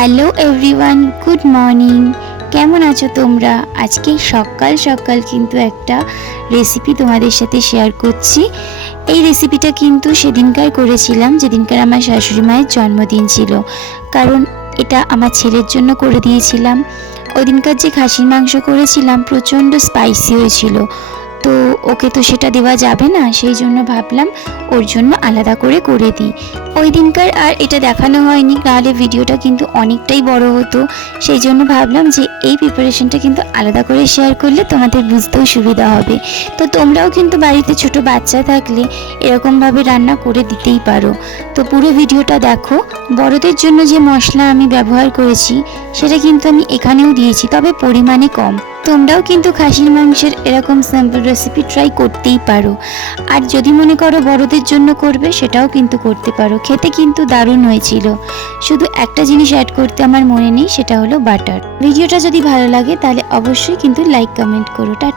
Hello everyone, good morning. কেমন আছো তোমরা? আজকে সকাল সকাল কিন্তু একটা রেসিপি তোমাদের সাথে শেয়ার করছি। এই রেসিপিটা কিন্তু সেদিনকার করেছিলাম যেদিনকার আমার শাশুড়ি মায়ের জন্মদিন ছিল, কারণ এটা আমার ছেলের জন্য করে দিয়েছিলাম। ওই দিনকার যে খাসির মাংস করেছিলাম প্রচণ্ড স্পাইসি হয়েছিল, তো ওকে তো সেটা দেওয়া যাবে না, সেই জন্য ভাবলাম ওর জন্য আলাদা করে দিই। ওই দিনকার আর এটা দেখানো হয়নি, নাহলে ভিডিওটা কিন্তু অনেকটাই বড় হতো। সেই জন্য ভাবলাম যে এই প্রিপারেশনটা কিন্তু আলাদা করে শেয়ার করলে তোমাদের বুঝতেও সুবিধা হবে। তো তোমরাও কিন্তু বাড়িতে ছোট বাচ্চা থাকলে এরকমভাবে রান্না করে দিতেই পারো। তো পুরো ভিডিওটা দেখো। বড়দের জন্য যে মশলা আমি ব্যবহার করেছি সেটা কিন্তু আমি এখানেও দিয়েছি, তবে পরিমাণে কম। তোমরাও কিন্তু খাসির মাংসের এরকম সিম্পল রেসিপি ট্রাই করতেই পারো। আর যদি মনে করো বড়দের জন্য করবে, সেটাও কিন্তু করতে পারো। খেতে কিন্তু দারুণ হয়েছিল। শুধু একটা জিনিস অ্যাড করতে আমার মনে নেই, সেটা হলো বাটার। ভিডিওটা যদি ভালো লাগে তাহলে অবশ্যই কিন্তু লাইক কমেন্ট করো। টাটা।